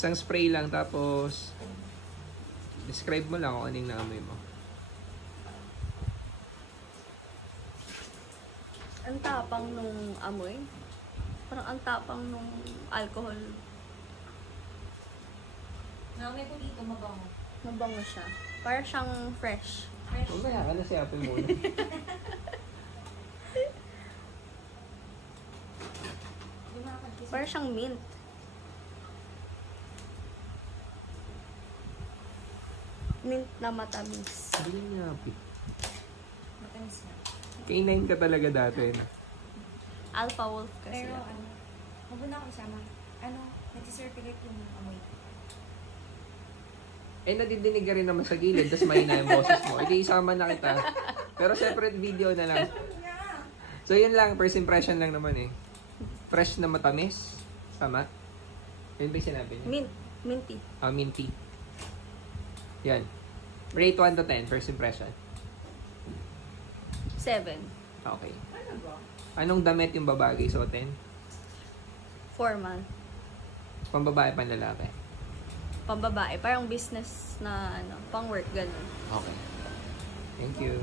Isang spray lang, tapos describe mo lang kung anong naamoy mo. Ang tapang nung amoy. Parang ang tapang nung alcohol. Naamoy ko dito, mabango. Mabango siya. Parang siyang fresh. Fresh. Mamaya ka na si Apple muna. Parang siyang mint. Mint na matamis. Hindi niya happy. Matamis na. K9 ka talaga dati. No? Alpha Wolf kasi. Pero ako. huwag mo na ako isama. Nag-circulate yung amoy. Eh, nadidinig ka rin naman sa gilid, tapos mahina yung boses mo. Hindi, isama na kita. Pero separate video na lang. So, yun lang. First impression lang naman eh. Fresh na matamis. Tama? Yun ba yung sinabi niya? Mint. Minty. Minty. Yan. Rate 1 to 10. First impression. 7. Okay. Anong damit yung babagay suotin? Formal. Pambabae, panlalaki? Pambabae. Parang business na pang work, ganun. Okay. Thank you.